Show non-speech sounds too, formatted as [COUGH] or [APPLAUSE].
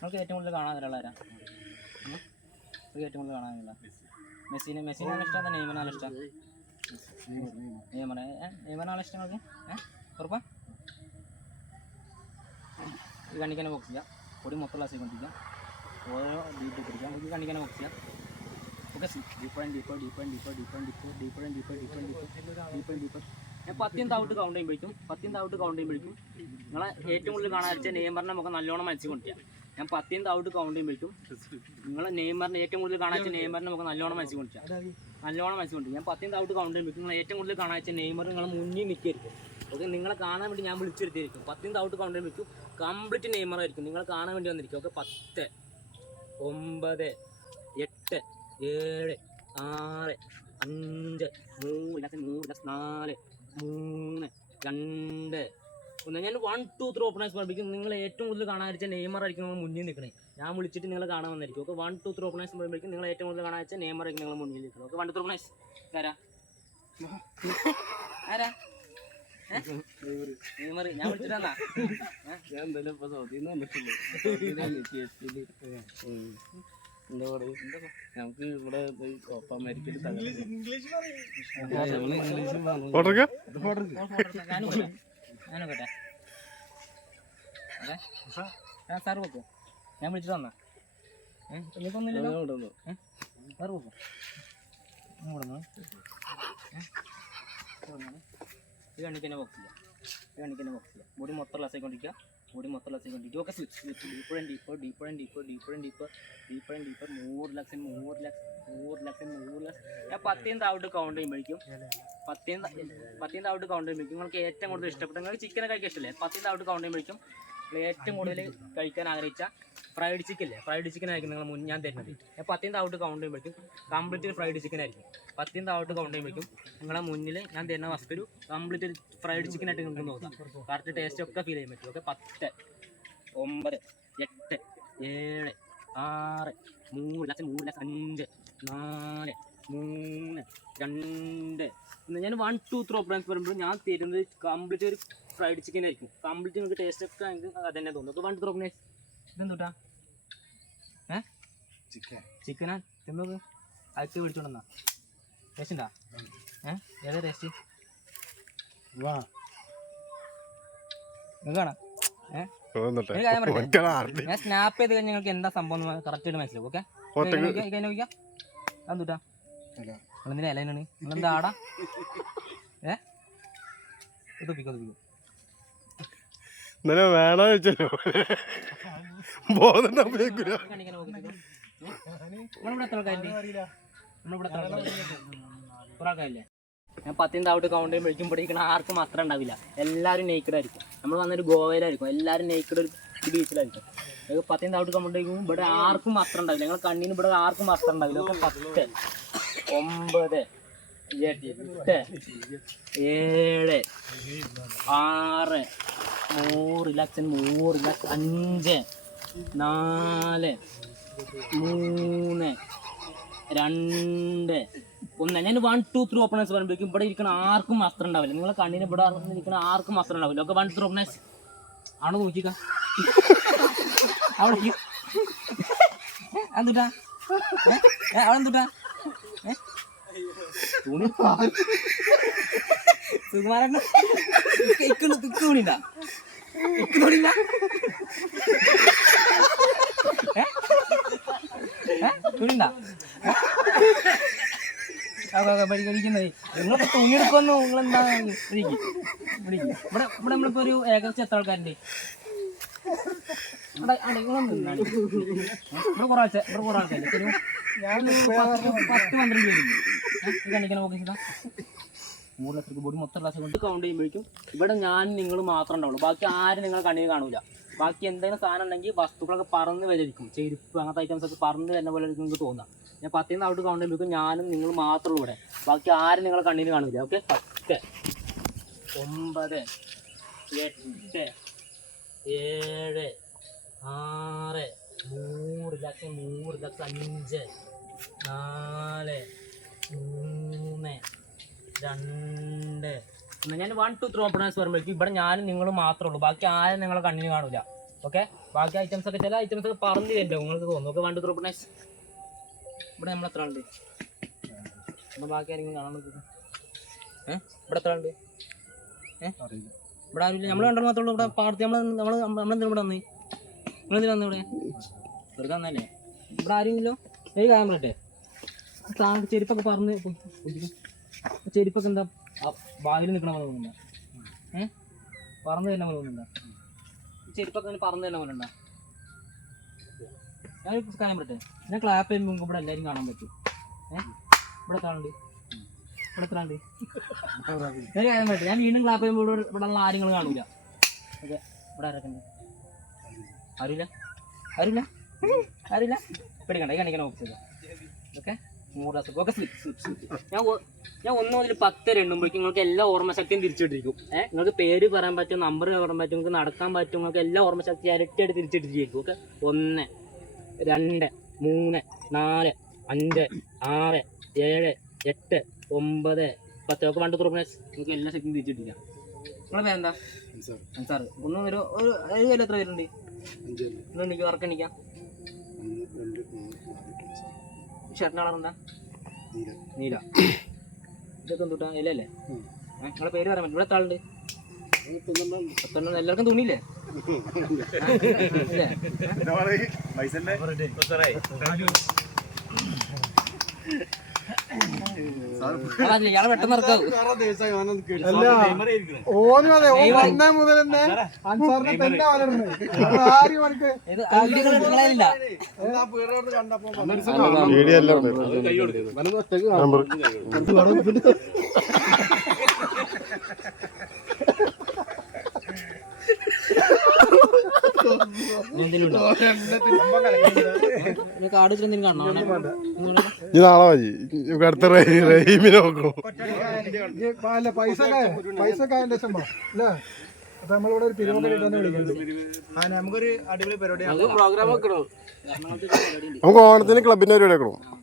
നമുക്ക് ഏറ്റവും കൂടുതൽ കാണാൻ നമുക്ക് ഏറ്റവും കൂടുതൽ കാണാനില്ല മെസ്സിനെ മെസ്സിനെ ഇഷ്ടം അതോ നെയ്മനാണ് ഇഷ്ടം നെയ്മറെ നെയ്മനാണ് ഇഷ്ടം നിങ്ങൾക്ക് ഏഹ് ഉറപ്പാ ഈ കണ്ണിക്കന്നെ ബോക്സ് ചെയ്യാം പൊടി മൊത്തം ഗ്ലാസ്സിൽ കൊണ്ടിരിക്കാം ഓരോ ഡീപ്പ് പിടിക്കാം ബോക്സ് ചെയ്യാം okay deep and deep deep and deep deep and deep deep and deeper deep deeper deeper deep ഞാൻ പത്തിയും കൗണ്ട് ചെയ്യുമ്പോഴേക്കും പത്തിയും കൗണ്ട് ചെയ്യുമ്പോഴേക്കും നിങ്ങളെ ഏറ്റവും കൂടുതൽ കാണാൻ വെച്ചാൽ നെയ്മറിനെ നമുക്ക് നല്ലോണം മനസ്സിൽ കൊണ്ടുവരാം ഞാൻ പത്തിയും ഔട്ട് കൗണ്ട് ചെയ്യുമ്പോഴേക്കും നിങ്ങൾ നെയ്മറിനെ ഏറ്റവും കൂടുതൽ കാണാച്ച നെയ്മറിനെ നമുക്ക് നല്ലോണം മനസ്സിൽ കൊണ്ടുവരാം നല്ലോണം മനസ്സിൽ കൊണ്ടു ഞാൻ പത്തിയും ഔട്ട് കൗണ്ട് ചെയ്യുമ്പോഴേക്കും നിങ്ങൾ ഏറ്റവും കൂടുതൽ കാണാച്ച നെയ്മർ നിങ്ങൾ മുന്നിൽ നിൽക്കായിരിക്കും ഓക്കെ നിങ്ങളെ കാണാൻ വേണ്ടി ഞാൻ വിളിച്ചെടുത്തിരിക്കും. പത്തിയും ഔട്ട് കൗണ്ട് ചെയ്യുമ്പോഴേക്കും കംപ്ലീറ്റ് നെയ്മർ ആയിരിക്കും. നിങ്ങളെ കാണാൻ വേണ്ടി വന്നിരിക്കും. ഓക്കെ പത്ത് ഒമ്പത് എട്ട് ഏഴ് ആറ് അഞ്ച് മൂന്ന് നാല് മൂന്ന് രണ്ട് ഒന്ന്. ഞാൻ വൺ ടു ത്രീ ഓപ്പണേഴ്സ് പഠിപ്പിക്കും നിങ്ങൾ ഏറ്റവും കൂടുതൽ കാണാൻ വെച്ചാൽ നെയ്മർ ആയിരിക്കും നിങ്ങൾ മുന്നിൽ നിൽക്കണേ. ഞാൻ വിളിച്ചിട്ട് നിങ്ങൾ കാണാൻ വന്നിരിക്കും okay one two three openers പറയുമ്പോഴേക്കും നിങ്ങൾ ഏറ്റവും കൂടുതൽ കാണാൻ വെച്ചാൽ നെയ്മർ ആയിരിക്കും നിങ്ങൾ മുന്നിൽ നിൽക്കുന്നത് okay one two three openers ആരാ? ആരാ നെയ്മർ ഞാൻ വിളിച്ചിട്ടാ ഞാൻ എന്തായാലും ഇപ്പൊ സൗദിയിൽ നിന്ന് വന്നിട്ടുള്ളൂ എന്താ പറയുക നമുക്ക് ഇവിടെ ഈ കോപ്പ അമേരിക്കയിൽ നമ്മൾ ഇംഗ്ലീഷും ഞാനും പോട്ടെ. ആ സാറ് വെക്കോ? ഞാൻ വിളിച്ചിട്ട് വന്നാ. എനിക്കൊന്നുമില്ലല്ലോ. സാറ് വെക്കോ? ഇവിടെ നിന്ന് ഈ കണ്ണിക്ക് തന്നെ ബോക്സ് ചെയ്യാം ഈ കണ്ണിക്ക് തന്നെ ബോക്സ് ചെയ്യാം മുടി മൊത്തം ഗ്ലാസ് കൊണ്ടിരിക്കുക മുടി മൊത്തം ഗ്ലാസ് കൊണ്ടിരിക്കുക okay switch switch deeper and deeper deeper and deeper deeper and deeper deeper and deeper മൂന്ന് ലക്ഷം മൂന്ന് ലക്ഷം മൂന്ന് ലക്ഷം മൂന്ന് ലക്ഷം ഞാൻ പത്തേം താവിട്ട് കൗണ്ട് ചെയ്യുമ്പോഴേക്കും പത്തേം പത്തേം താവിട്ട് കൗണ്ട് ചെയ്യുമ്പോഴേക്കും നിങ്ങൾക്ക് ഏറ്റവും കൂടുതൽ ഇഷ്ടപ്പെട്ട നിങ്ങൾക്ക് ചിക്കനൊക്കെ ഇഷ്ടമല്ലേ പത്തേം താവിട്ട് കൗണ്ട് ചെയ്യുമ്പോഴേക്കും ഏറ്റവും കൂടുതൽ കഴിക്കാൻ ആഗ്രഹിച്ച ഫ്രൈഡ് ചിക്കൻ അല്ലേ ഫ്രൈഡ് ചിക്കൻ ആയിരിക്കും നിങ്ങൾ മുൻ ഞാൻ തരുന്നത്. ഞാൻ പത്തേം താവിട്ട് കൗണ്ട് ചെയ്യുമ്പോഴേക്കും കംപ്ലീറ്റ് ഫ്രൈഡ് ചിക്കൻ ആയിരിക്കും. പത്തേം താവിട്ട് കൗണ്ട് ചെയ്യുമ്പോഴേക്കും നിങ്ങളെ മുന്നിൽ ഞാൻ തരുന്ന വസ്തു ഒരു കംപ്ലീറ്റ് ഫ്രൈഡ് ചിക്കൻ ആയിട്ട് നിങ്ങൾക്ക് നോക്കാം. കറക്റ്റ് ടേസ്റ്റ് ഒക്കെ ഫീൽ ചെയ്യാൻ പറ്റും. ഓക്കെ പത്ത് ഒമ്പത് എട്ട് ഏഴ് ആറ് മൂന്ന് ലക്ഷം മൂന്ന് ലക്ഷം അഞ്ച് നാല് മൂന്ന് രണ്ട്. ഞാൻ വൺ ടു ത്രീ ഓപ്പറൻസ് പറയുമ്പോൾ ഞാൻ തരുന്നത് കംപ്ലീറ്റ് ഒരു ഫ്രൈഡ് ചിക്കൻ ആയിരിക്കും. കംപ്ലീറ്റ് നിങ്ങൾക്ക് ടേസ്റ്റ് ഒക്കെ അത് തന്നെ. തോന്നും വൺ ടു ത്രീ ഓപ്പറൻസ് ഇതെന്തൂട്ടാ? ഏ? ചിക്കൻ ചിക്കനാ തിന്നത് അയച്ച് പിടിച്ചോണ്ടെന്നാ. ടേസ്റ്റ് ഉണ്ടാ? ഏ? ഏതാ ടേസ്റ്റ് വാ. നിങ്ങൾക്കാണോ ഏ? ഞാൻ സ്നാപ്പ് ചെയ്ത് കഴിഞ്ഞാൽ നിങ്ങൾക്ക് എന്താ സംഭവം കറക്റ്റ് ആയിട്ട് മനസ്സിലാവും ഓക്കെ. നിങ്ങളെന്തിനാ ഇലനാണ് [LAUGHS] നിങ്ങളെന്താ ആടാ ഏ? ഇന്നലെ വേണോ വെച്ചല്ലോ? നമ്മളിവിടെ എത്ര ആൾക്കാരുണ്ട്? നമ്മളിവിടെ എത്ര ആൾക്കാരുണ്ട്? കുറെ ആൾക്കാരില്ലേ ഞാൻ പത്തിന് ഔട്ട് കൗണ്ട് ചെയ്യുമ്പോഴേക്കും ഇവിടെ ഇരിക്കണ ആർക്കും അത്ര ഉണ്ടാവില്ല. എല്ലാവരും നേക്കഡ് ആയിരിക്കും. നമ്മൾ വന്നൊരു ഗോവയിലായിരിക്കും. എല്ലാവരും നേക്കഡ് ഒരു ബീച്ചിലായിരിക്കും അത് പത്തിന് ഔട്ട് കൗണ്ട് ചെയ്യുമ്പോൾ ഇവിടെ ആർക്കും അത്ര ഉണ്ടാവില്ല. ഞങ്ങൾ കണ്ണിന് ഇവിടെ ആർക്കും അത്ര ഉണ്ടാവില്ല. ഒക്കെ പത്ത് ഒമ്പത് എട്ട് ഏഴ് ആറ് നൂറ് ലക്ഷം നൂറ് ലക്ഷം അഞ്ച് നാല് മൂന്ന് രണ്ട് ഒന്ന് ഞാൻ വൺ ടു ത്രീ ഓപ്പണേഴ്സ് പറയുമ്പോഴേക്കും ഇവിടെ ഇരിക്കുന്ന ആർക്കും മാത്രം ഉണ്ടാവില്ല. നിങ്ങളെ കണ്ണിന് ഇവിടെ ഇരിക്കുന്ന ആർക്കും മാത്രം ഉണ്ടാവില്ല. ഒക്കെ വൺ ത്രീ ഓപ്പണേഴ്സ് ആണ് നോക്കിക്ക? അവിടെ. എന്തുട്ടാ? അവിടെ എന്തുട്ടാ? സുകുമാരൻ ഇക്കുന്നു തിക്ക് തുണിണ്ടാ ഇക്ക് തുണിണ്ട? തുണിണ്ടാ പഠിക്കുന്നത് നിങ്ങളിപ്പോ തുണി എടുക്കുന്നു നിങ്ങളെന്താ പിടിക്ക് പിടിക്ക് ഇവിടെ ഇവിടെ നമ്മളിപ്പോ ഒരു ഏകദേശം എത്ര ആൾക്കാരുണ്ട്? ഇവിടെ അവിടെ നിങ്ങളൊന്ന് നിന്നാണ്. ഇവിടെ കുറെ ആൾക്കാർ ഇവിടെ കുറെ ആൾക്കാർ ഒരു പത്ത് പത്ത് പന്ത്രണ്ട് പേരുണ്ട് ഏ? ഇത് കണ്ടിക്കാൻ മൂന്ന് ലക്ഷത്തിൽ ബോഡി മൊത്തം ക്ലാസ് കൊണ്ട്. കൗണ്ട് ചെയ്യുമ്പോഴേക്കും ഇവിടെ ഞാൻ നിങ്ങൾ മാത്രമേ ഉണ്ടാവുള്ളൂ. ബാക്കി ആരും നിങ്ങളെ കണ്ണിൽ കാണൂല. ബാക്കി എന്തെങ്കിലും സാധനം ഉണ്ടെങ്കിൽ വസ്തുക്കളൊക്കെ പറന്ന് വരിക്കും ചെരുപ്പ് അങ്ങനത്തെ ഐറ്റംസ് ഒക്കെ പറന്ന് വരുന്ന പോലെ നിങ്ങൾക്ക് തോന്നാം. ഞാൻ പത്തിന്ന് ഔട്ട് കൗണ്ട് ചെയ്യുമ്പോഴേക്കും ഞാനും നിങ്ങൾ മാത്രമേ ഉള്ളൂ ഇവിടെ. ബാക്കി ആരും നിങ്ങളെ കണ്ണിന് കാണില്ല. ഓക്കെ പത്ത് ഒമ്പത് എട്ട് ഏഴ് ആറ് നൂറ് ലക്ഷം നൂറ് ലക്ഷം അഞ്ച് നാല് മൂന്ന് രണ്ട്. എന്നാൽ ഞാൻ വൺ ടു ത്രീ ഓപ്പണേഴ്സ് വരുമ്പോഴേക്കും ഇവിടെ ഞാനും നിങ്ങൾ മാത്രമേ ഉള്ളൂ. ബാക്കി ആരും നിങ്ങളെ കണ്ണിന് കാണില്ല. ഓക്കെ ബാക്കി ഐറ്റംസ് ഒക്കെ ചില ഐറ്റംസ് ഒക്കെ പറഞ്ഞു തരില്ല നിങ്ങൾക്ക് തോന്നുന്നു. Okay one two three nice ഇവിടെ നമ്മൾ എത്ര ഉണ്ട് നമ്മൾ ബാക്കി ആരെങ്കിലും കാണാൻ നോക്കുക ഇവിടെ എത്ര ഉണ്ട് ഏഹ് ഇവിടെ ആരുമില്ല. നമ്മൾ കണ്ടാൽ മാത്രമേ ഉള്ളൂ. ഇവിടെ പാടത്ത് നമ്മൾ നമ്മൾ നമ്മളെന്തിനും ഇവിടെ വന്നേ? നിങ്ങളെന്തിനാ വന്നേ ഇവിടെ? വെറുതെ വന്നല്ലേ ഇവിടെ ആരുമില്ലോ? ഏ കാര്യം പറയട്ടെ ചെരുപ്പൊക്കെ പറഞ്ഞ്. ചെരുപ്പൊക്കെ എന്താ? ബാഗിൽ പോലെ തോന്നുന്നുണ്ടോ? പറന്ന് തന്നെ പോലെ തോന്നുന്നുണ്ടോ? ചെരുപ്പൊക്കെ തന്നെ പോലെ ഉണ്ടോ? ഞാൻ കാര്യം ഞാൻ ക്ലാപ്പ് ചെയ്യുമ്പോൾ ഇവിടെ എല്ലാവരും കാണാൻ പറ്റും. ഏഹ് ഇവിടെ ആളുണ്ട്? ഇവിടെ എത്ര ഞാൻ കാര്യം പറയട്ടെ ഞാൻ വീണ്ടും ക്ലാപ്പ് ചെയ്യുമ്പോൾ ഇവിടെ ഇവിടെ ഉള്ള ആരും കാണൂല. ഓക്കെ ഇവിടെ ആരൊക്കെ ആരുമില്ല ആരുമില്ല ആരുമില്ല പേടിക്കണ്ട ഈ കാണിക്കാൻ ഓക്കെ നൂറ് ദിവസം. ഓക്കെ സ്ലിപ്പ് ഞാൻ ഞാൻ ഒന്ന് മുതൽ പത്ത് രണ്ടുമ്പോഴേക്കും നിങ്ങൾക്ക് എല്ലാ ഓർമ്മശക്തിയും തിരിച്ചിട്ടിരിക്കും ഏഹ് നിങ്ങൾക്ക് പേര് പറയാൻ പറ്റും നമ്പർ പറയാൻ പറ്റും നിങ്ങൾക്ക് നടക്കാൻ പറ്റും നിങ്ങൾക്ക് എല്ലാ ഓർമ്മശക്തി ഇരട്ടിയായിട്ട് തിരിച്ചിട്ടിരിക്കും ഓക്കെ? ഒന്ന്. രണ്ട് മൂന്ന് നാല് അഞ്ച് ആറ് ഏഴ് എട്ട് ഒമ്പത് പത്ത്. ഒക്കെ പണ്ട് തുറപ്പിനെ നമുക്ക് എല്ലാ ശക്തിയും തിരിച്ചിട്ടില്ല. നിങ്ങളെ പേരെന്താ സാർ ഒന്ന് ഒരു ഒരു ഏഴ് എത്ര പേരുണ്ട്? ഒന്ന് എനിക്ക് വർക്ക് എണ്ണിക്കാം. കളർ എന്താ? നീല. [COUGHS] ഇതൊക്കെ എന്തുട്ടാ? ഇല്ലല്ലേ നിങ്ങളെ പേര് പറയാൻ പറ്റും ഇവിടെ എത്ര എല്ലാവർക്കും തുണിയില്ലേ? ഇറക്കാവൂ. ഓനും അതെ ഓൻ വന്ന മുതൽ തന്നെ അൻസാറിനെ തന്നെ വളരുന്നത് ആരും അവനക്ക് ഇത് ഐഡിയകൾ നിങ്ങളില്ല എന്തെങ്കിലും ഉണ്ടോ കാട് വെച്ചിട്ട് എന്തെങ്കിലും കാണണോ അവിടെ? ഒന്നുകൂടെ? ഇത്? നാളെ മതി. നമുക്ക് അടുത്ത റഹീ- റഹീമിനെ നോക്കണം അല്ല പൈസ പൈസ കായന്റെ സംഭവം. അല്ലേ? അപ്പൊ നമ്മളിവിടെ ഒരു ഒരു പരിപാടി ഉണ്ട്. നമുക്ക് ഓണത്തിന് ക്ലബിന്റെ പരിപാടി വെക്കണം?